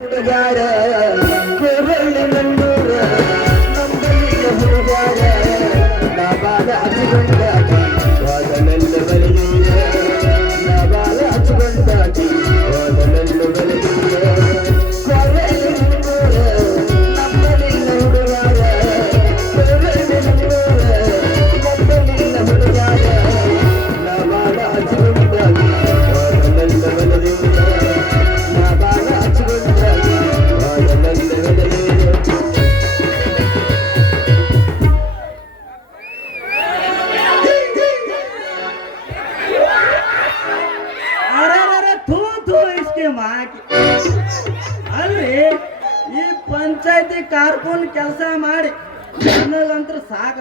ಹುಡುಗಾರ ಕೊರಳ್ಳಿ ಮಂಡೂರ ನಂಬಲ್ಲಿಯ ಹುಡುಗಾರ ಬಾಬಾದ ಅತಿಗೊಂಡ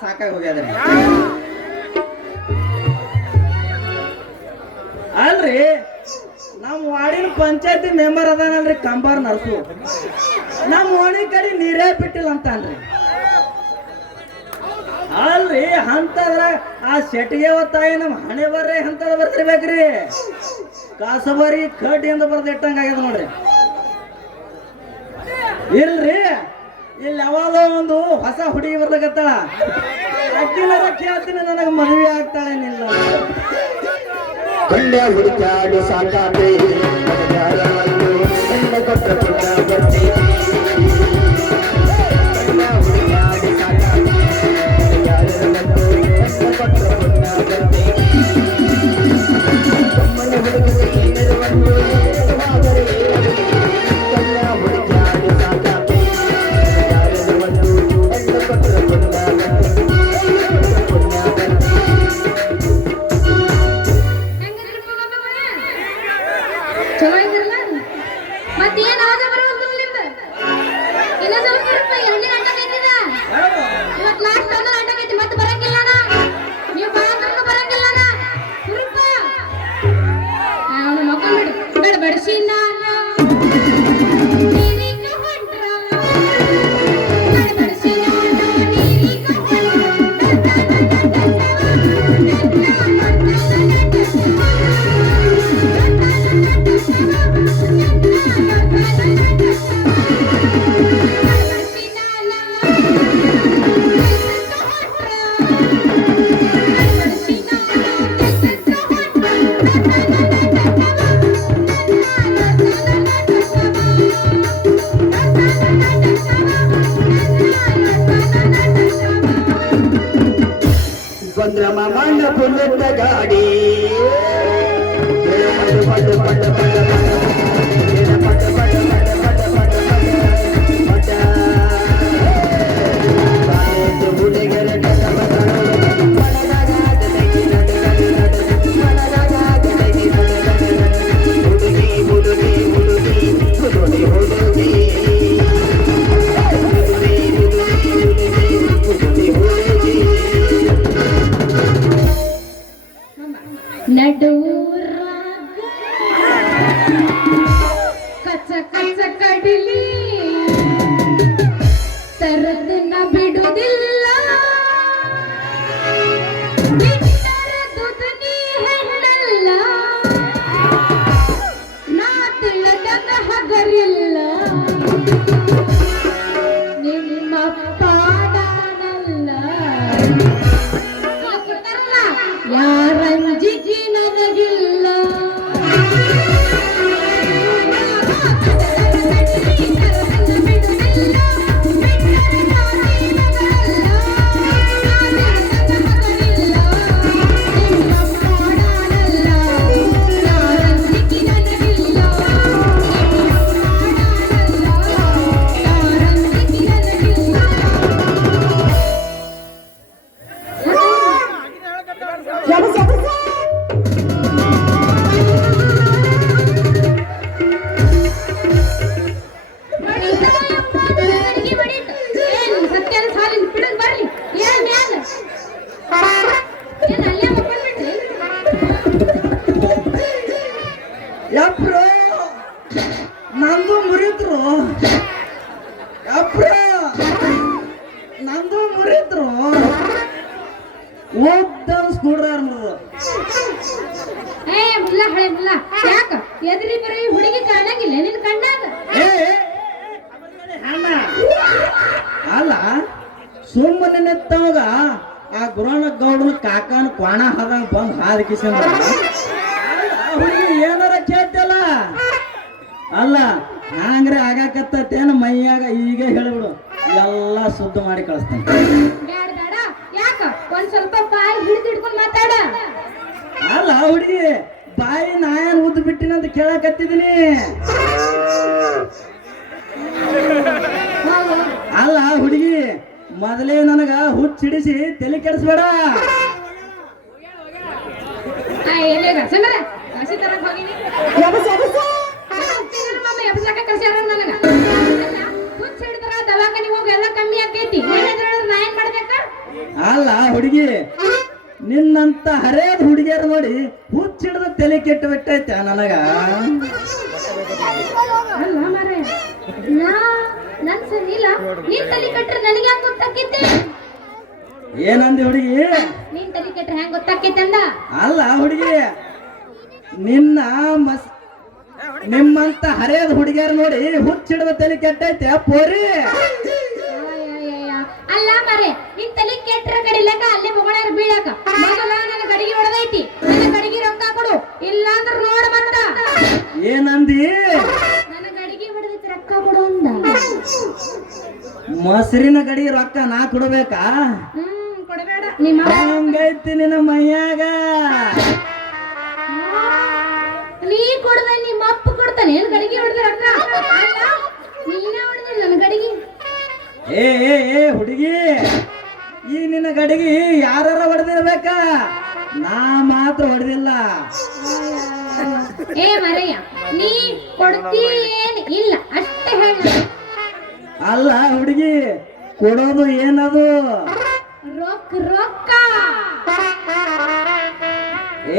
ಸಾಕಾಗಿ ಹೋಗ್ಯಾದ ಅಲ್ರಿ ನಮ್ಮ ವಾಡಿನ ಪಂಚಾಯತಿ ಮೆಂಬರ್ ಅದಾನಲ್ರಿ ಕಂಬಾರ್ ನರಸು. ನಮ್ಮ ಓಣಿ ಕಡೆ ನೀರೇ ಬಿಟ್ಟಿಲ್ಲ ಅಂತ ಅನ್ರಿ ಅಲ್ರಿ ಅಂತದ್ರ ಆ ಶೆಟ್ಟಿಗೆ ಒತ್ತಾಯಿ ನಮ್ಮ ಹಣೆ ಬರ್ರಿ ಅಂತದ ಬರ್ತಿರ್ಬೇಕ್ರಿ ಕಾಸಬರಿ ಕಡ್ಡಿ ಅಂತ ಬರ್ದಿಟ್ಟಂಗ ಆಗ್ಯದ ನೋಡ್ರಿ. ಇಲ್ರಿ ಇಲ್ಲಿ ಯಾವಾಗ ಒಂದು ಹೊಸ ಹುಡುಗಿ ಬರ್ಲಕತ್ತ ಅಕ್ಕಿನರ ಕೇಳ್ತೀನಿ ನನಗೆ ಮದುವೆ ಆಗ್ತಾಳೇನಿಲ್ಲ ಒಳ್ಳೆ ಹುಡುಕಾಡು ಸಾಕಾಗಿ ನಿತ್ತವಾಗ ಗೌಡನ ಕಾಕನ ಕ್ವಾಣ ಹಾದಂಗ ಬಂದ್ ಹಾದ ಕಿಸಂದ್ರ. ಹುಡುಗಿ ಏನಾರ ಕೇಳ್ತಲ್ಲ? ಅಲ್ಲ ಹಂಗ್ರೆ ಆಗಾಕತ್ತೇನ ಮೈಯಾಗ ಈಗ ಹೇಳ್ಬಿಡು. ಎಲ್ಲ ಶುದ್ಧ ಮಾಡಿ ಕಳಿಸ್ತೇನೆ. ಯಾಕ? ಒಂದ್ ಸ್ವಲ್ಪ ಬಾಯಿ ಹಿಡಿದಿಡ್ಕೊಂಡು ಮಾತಾಡ. ಅಲ್ಲ ಹುಡುಗಿ ಬಾಯಿ ನಾಯನ್ ಉದ್ದು ಬಿಟ್ಟಿನಂತ ಅಂತ ಕೇಳಾಕತ್ತಿದೀನಿ. ಅಲ್ಲ ಹುಡುಗಿ ಮೊದಲೇ ನನಗ ಹುಚ್ಚಿಡಿಸಿ ತಲೆ ಕೆಡಿಸ್ಬೇಡ. ಅಲ್ಲ, ಹುಚ್ಚ್ ಹಿಡ್ದ್ರ ದವಾಖಾನಿಗ್ ಹೋಗು, ಎಲ್ಲ ಕಮ್ಮಿ ಆಕೈತಿ. ನೀನ್ ಎದ್ರದ್ರ ನಾ ಏನ್ ಮಾಡ್ಬೇಕ? ಅಲ್ಲ ಹುಡುಗಿ ನಿನ್ನಂತ ಹರೇದ್ ಹುಡುಗಿಯರು ನೋಡಿ ಹುಚ್ಚಿಡ್ದ ತಲೆ ಕೆಟ್ಟು ಬಿಟ್ಟೈತೆ ನನಗ. ಅಲ್ಲ ನನ್ ಸರಿ ಇಲ್ಲ. ನೀನ್ ತಲೆ ಕಟ್ರೆ ನನಗೆ ಹೆಂಗ್ ಗೊತ್ತಾಕೈತಿ ಏನಂದಿ ಹುಡುಗಿ? ನೀನ್ ತಲೆ ಕಟ್ರೆ ಹೆಂಗ್ ಗೊತ್ತಾಕೈತಿ ಅಂದ? ಅಲ್ಲ ಹುಡುಗಿ ನಿನ್ನ ಮಸ್ ನಿಮ್ಮಂತ ಹರೆಯದ ಹುಡುಗಿಯರ್ ನೋಡಿ ಹುಚ್ಚಿಡದ ತಲೆ ಕೆಟ್ಟೈತೆ ಪೋರಿ. ಅಲ್ಲ ಮರೆ ನಿನ್ ತಲೆ ಕೆಟ್ರ ಕಡಿಲಕ ಅಲ್ಲೇ ಬೊಗಳಾರ ಬೀಳಕ. ಮೊದಲ ನನ್ನ ಗಡಿಗೆ ಹೊಡೆದೈತಿ. ನನ್ನ ಗಡಿಗೆ ರೊಕ್ಕ ಕೊಡು. ಇಲ್ಲಾಂದ್ರ ನೋಡ ಮತ್ತ ಏನಂದಿ? ರೊಕ್ಕ ಕೊಡು ಅಂದ ಮೊಸರಿನ ಗಡಿ ರೊಕ್ಕ ನಾ ಕೊಡ್ಬೇಕಾ? ಹ್ಮ್ ಕೊಡಬೇಡ. ನಿಮ್ಮ ಹಂಗೈತಿ ನಿನ್ನ ಮೈಯಾಗ? ನೀ ಕೊಡ್ದ ನಿಮ್ಮ ಅಪ್ಪ ಕೊಡ್ತಾನೆ. ಏನ್ ಗಡಿಗೆ ಹೊಡೆದ ರೊಕ್ಕ? ನೀನೇ ಹೊಡೆದಿಲ್ಲ ನನ್ನ ಗಡಿಗೆ. ಏ ಏ ಏ ಹುಡುಗಿ ಈ ನಿನ್ನ ಗಡಿಗೆ ಯಾರ ಹೊಡೆದಿರ್ಬೇಕಾ? ನಾ ಮಾತ್ರ ಹೊಡೆದಿಲ್ಲ. ಏ ಮರಯ್ಯ ನೀ ಕೊಡ್ತೀ ಏನ್ ಇಲ್ಲ ಅಷ್ಟೇ ಹೇಳ ಅಲ್ಲ ಹುಡುಗಿ ಕೊಡೋದು ಏನದು? ರೊಕ್ಕ ರೊಕ್ಕ.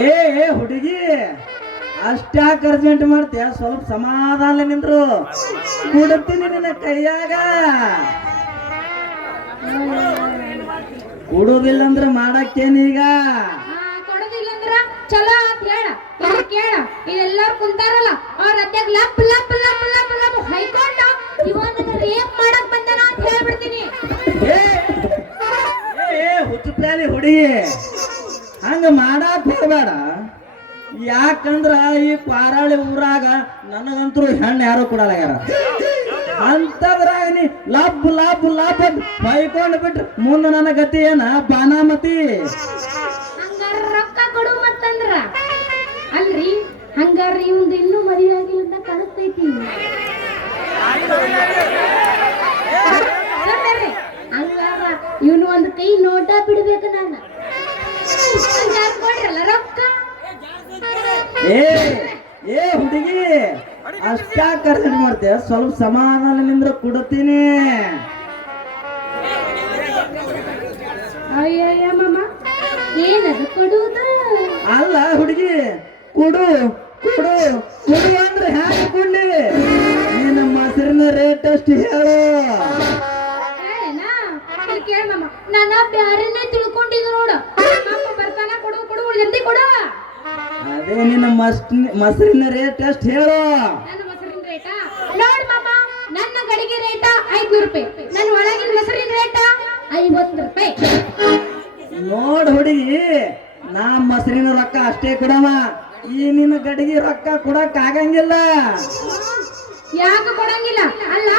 ಏ ಏ ಹುಡುಗಿ ಅಷ್ಟ್ಯಾಕ್ ಅರ್ಜೆಂಟ್ ಮಾಡ್ತೀಯ? ಸ್ವಲ್ಪ ಸಮಾಧಾನ ನಿಂದ್ರು. ಕೊಡ್ತೀನಿ ನಿನ್ನ ಕೈಯಾಗ. ಕೊಡುದಿಲ್ಲ ಅಂದ್ರೆ ಮಾಡಕ್ಕೇನೀಗ ಆ, ಕೊಡೋದಿಲ್ಲ ಅಂದ್ರ ಚಲೋ ಅಂತ ಹೇಳ. ಇದು ಕೇಳ? ಇದೆಲ್ಲಾರು ಕುಂತಾರಲ್ಲ. ಅವ್ರ ಅದ್ಯಾಗ ಲಪ್ ಲಪ್ ಲಪ್ ಲಪ್ ಲಪ್ ಹೈಕೊಂಡ ಇವನ್ನ ರೇಪ್ ಮಾಡಕ್ ಬಂದಾನ ಅಂತ ಹೇಳ್ಬಿಡ್ತೀನಿ. ಹುಚ್ಚು ಪ್ಯಾಲಿ ಹುಡುಗಿ ಹಂಗ ಮಾಡಾಕ್ ಹೋಗ್ಬೇಡ. ಯಾಕಂದ್ರ ಈ ಪಾರಾಳಿ ಊರಾಗ ನನಗಂತರೂ ಹೆಣ್ಣು ಯಾರು ಕೊಡಲಾಗ್ಯಾರ ಅಂತದ್ರಾಗ ನೀ ಲಬ್ ಲಬ್ ಲಬ್ ಬೈಕೊಂಡ್ ಬಿಟ್ರ ಮುಂದೆ ನನ್ನ ಗತಿ ಏನ? ಬಾನಾಮತಿ. ರೊಕ್ಕ ಕೊಡು ಮತ್ತಂದ್ರ. ಅಲ್ರಿ? ಹಂಗಾರ್ರಿ ಇವಂದು ಇನ್ನೂ ಮದುವೆ ಆಗಿಲ್ಲ ಅಂತ ಕಾಣಿಸ್ತೈತಿ ಸುಮ್ನಿರ್ರಿ. ಹಂಗಾರ ಇವನು ಒಂದು ಕೈ ನೋಟ ಬಿಡ್ಬೇಕು ನಾನು. ಕೊಡ್ರಲ್ಲ ರೊಕ್ಕ? ಏ ಏ ಹುಡುಗಿ ಅಷ್ಟಾ ಖರ್ಚು ಮಾಡ್ತೇವೆ ಸ್ವಲ್ಪ ಸಮಾಧಾನ ನಿಂದ್ರ ಕೊಡ್ತೀನಿ. ಅಯ್ಯಯ್ಯ ಮಾಮ ಏನದು ಕೊಡುವುದು ಅಲ್ಲ ಹುಡುಗಿ ಕೊಡು ಕೊಡು ಕೊಡು ಅಂದ್ರೆ ಹ್ಯಾಂಗ ನೀ ನಮ್ಮ ಹಸಿರಿನ ರೇಟ್ ಅಷ್ಟು ಹೇಳು. ಇಲ್ಲಿ ನನ್ನ ಬ್ಯಾರನ್ನೇ ತಿಳ್ಕೊಂಡಿದ್ದು ನೋಡು. ನಮ್ಮಪ್ಪ ಬರ್ತಾನ ಕೊಡು ಕೊಡು ಜಲ್ದಿ ಕೊಡು. ಅದೇ ನಿನ್ನ ಮಸ್ ಮೊಸರಿನ ರೇಟ್ ಅಷ್ಟು ಹೇಳು. ನನ್ನ ಮೊಸರಿನ ರೇಟಾ ನೋಡ್ ಮಮ್ಮ ನನ್ನ ಗಡಿಗೆ ರೇಟ ಐದ್ನೂರು ರೂಪಾಯಿ. ನನ್ನ ಒಳಗಿನ ಮೊಸರಿನ ರೇಟ ಐವತ್ತು ರೂಪಾಯಿ. ನೋಡ್ ಹುಡುಗಿ ನಾ ಮೊಸರಿನ ರೊಕ್ಕ ಅಷ್ಟೇ ಕೊಡವ ಈ ನಿನ್ನ ಗಡಿಗೆ ರೊಕ್ಕ ಕೊಡಕ್ ಆಗಂಗಿಲ್ಲ. ಯಾಕೆ ಕೊಡಂಗಿಲ್ಲ? ಅಲ್ಲ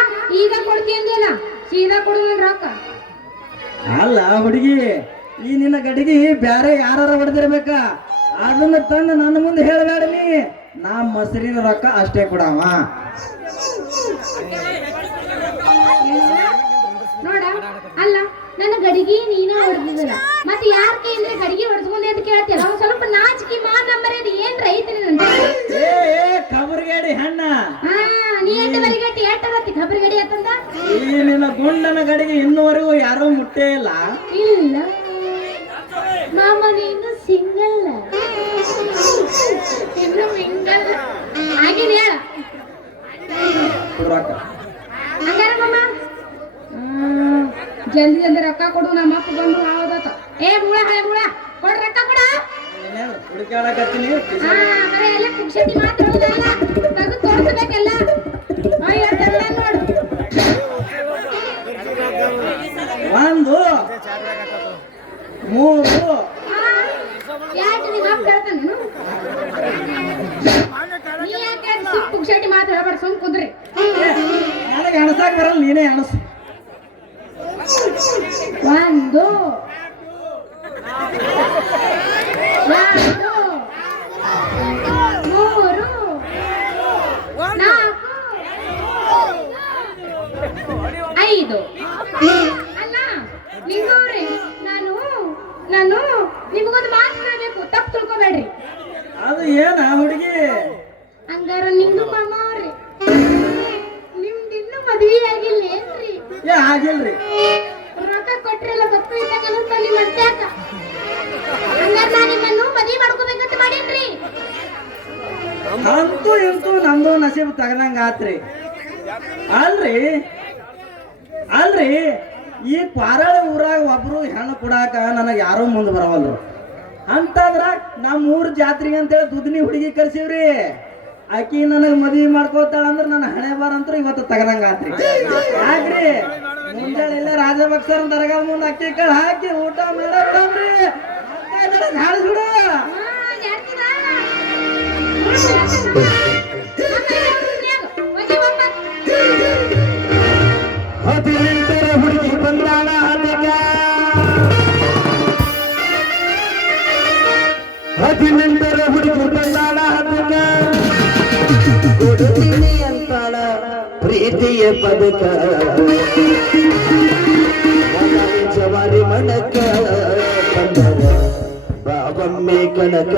ಈಗ ಕೊಡ್ತೀಯಂದಿಲ್ಲ ಸೀದಾ ಕೊಡುವ ರೊಕ್ಕ. ಅಲ್ಲ ಹುಡುಗಿ ಈ ನಿನ್ನ ಗಡಿಗೆ ಬ್ಯಾರೆ ಯಾರು ಹೊಡೆದಿರ್ಬೇಕ? ಅದನ್ನ ತಂದು ನನ್ನ ಮುಂದೆ ಹೇಳಬೇಡ ನೀ. ನಾ ಮೊಸರಿನ ರೊಕ್ಕ ಅಷ್ಟೇ ಕೊಡವ. ನೋಡ ಅಲ್ಲ ನನ್ನ ಗಡಿಗೆ ನೀನ ಹೊಡೆದಿದ್ದಲ್ಲ ಮತ್ತೆ ಯಾರ ಕೈಯಿಂದ ಗಡಿಗೆ ಹೊಡೆದ್ಕೊಂಡೆ ಅಂತ ಕೇಳ್ತೀರ ಅವ್ನು ಸ್ವಲ್ಪ ನಾಚಿಕೆ ಮಾ ನಂಬರ್ ಅದು ಏನ್ ರೈತರಿ ಏ ಏ ಕಬರ್ಗೇಡಿ ಹಣ್ಣ ಹಾ ನೀ ಎಂಟು ಬರಿಗಟ್ಟಿ ಎಟ್ಟರತ್ತಿ ಖಬರ್ ಗಡಿ ಅಂತಂದ ಈ ನಿನ್ನ ಗುಂಡನ ಗಡಿಗೆ ಇನ್ನುವರೆಗೂ ಯಾರೂ ಮುಟ್ಟೇ ಇಲ್ಲ ಇಲ್ಲ ಮಾಮ ನೀನು ಸಿಂಗಲ್ ಇನ್ನು ಮಿಂಗಲ್ ಆಗಿನ ಹೇಳ ಕೊಡು ರೊಕ್ಕ ಹಂಗಾರ ಮಾಮ ಜಲ್ದಿ ಜಲ್ದಿ ರೊಕ್ಕ ಕೊಡು ನಮ್ಮ ಅಪ್ಪ ಬಂದು ಹೌದತ್ತ ಏ ಮೂಳ ಹಳೆ ಮೂಳ ಕೊಡು ರೊಕ್ಕ ಕೊಡ. ನೀನೇನು ಹುಡುಕಾಡಕತ್ತೀನಿ ಹಾ ಬರೀ ಎಲ್ಲ ಕುಕ್ಷತಿ ಮಾತ್ರ ಹೌದಲ್ಲ ತೆಗೆದು ತೋರಿಸ್ಬೇಕೆಲ್ಲ. ಅಯ್ಯ ಅದೆಲ್ಲ ನೋಡು. ಒಂದು ಮೂರು. ಯಾಕೆ ನಿಮ್ಮ ಅಪ್ಪ ಹೇಳ್ತಾನೇನು ನೀ ಯಾಕೆ ಸುಮ್ ಹೇಳ್ಬೇಡ ಕುದ್ರಿ. ನನಗೆ ಎಣಸಾಕ್ ಬರಲ್ಲ ನೀನೇ ಎಣಸು ಒಂದು ಎರಡು ಮೂರು. ನಾಲ್ಕು. ಐದು. ಅಲ್ಲ ನಿಂಗವ್ರೆ ನಾನು ನಾನು ನಿಮಗೊಂದು ತಪ್ಪು ತಿಳ್ಕೊಬೇಡ್ರಿ. ಅದು ಏನ ಹುಡುಗಿ? ಹಂಗಾರ ನಿಮ್ದು ಮಾಮ ಅವ್ರಿ. ನಿಮ್ದು ಇನ್ನೂ ಮದ್ವಿ ಆಗಿಲ್ಲ ಏನ್ರಿ ಏ ಆಗಿಲ್ರಿ. ನಂದು ನಸೀಬ್ ತಗದಂಗ ಆತ್ರಿ. ಅಲ್ರಿ? ಅಲ್ರಿ? ಈ ಪಾರಾಳ ಊರಾಗ ಒಬ್ರು ಹೆಣ್ಣು ಕೊಡಾಕ ನನಗೆ ಯಾರೂ ಮುಂದೆ ಬರವಲ್ರು. ಅಂತಂದ್ರ ನಮ್ಮ ಊರ್ ಜಾತ್ರೆಗೆ ಅಂತೇಳಿ ದುದ್ನಿ ಹುಡುಗಿ ಕರ್ಸಿವ್ರಿ. ಆಕಿ ನನಗೆ ಮದ್ವಿ ಮಾಡ್ಕೋತಾಳ ಅಂದ್ರೆ ನನ್ನ ಹಣೆ ಬಾರ ಅಂತ ಇವತ್ತು ತಗದಂಗ ಆತ್ರಿ. ಯಾಕ್ರಿ? ಮುಂಜಾನೆ ಎಲ್ಲ ರಾಜಭಕ್ಸರ ದರ್ಗಾ ಮುಂದೆ ಅಕ್ಕಿ ಕಾಳು ಹಾಕಿ ಊಟ ಮಾಡಬ್ರಿ ಹಾಡಿಸ್ಬಿಡು ಹದಿನೆಂಟರ ಹುಡುಗಿ ಬಂದಾಳ ಅದಕ್ಕ. ಕೊಡುತ್ತೀನಿ ಅಂತಾಳ ಪ್ರೀತಿಯ ಪದಕ ಜವಾರಿ ಮಣಕ ಬಾಬಮ್ಮೆ ಕನಕ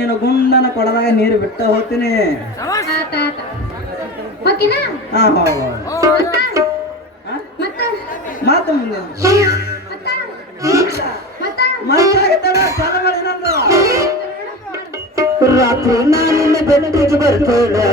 ನಿನ್ನ ಗುಂಡನ ಕೊಡದಾಗ ನೀರು ಬಿಟ್ಟ ಹೋಗ್ತೀನಿ. ಮಾತು ಮುಂದೆ. ರಾತ್ರಿ ನಾನು ಬೆಳಕಿಗೆ ಬರ್ತೇನೆ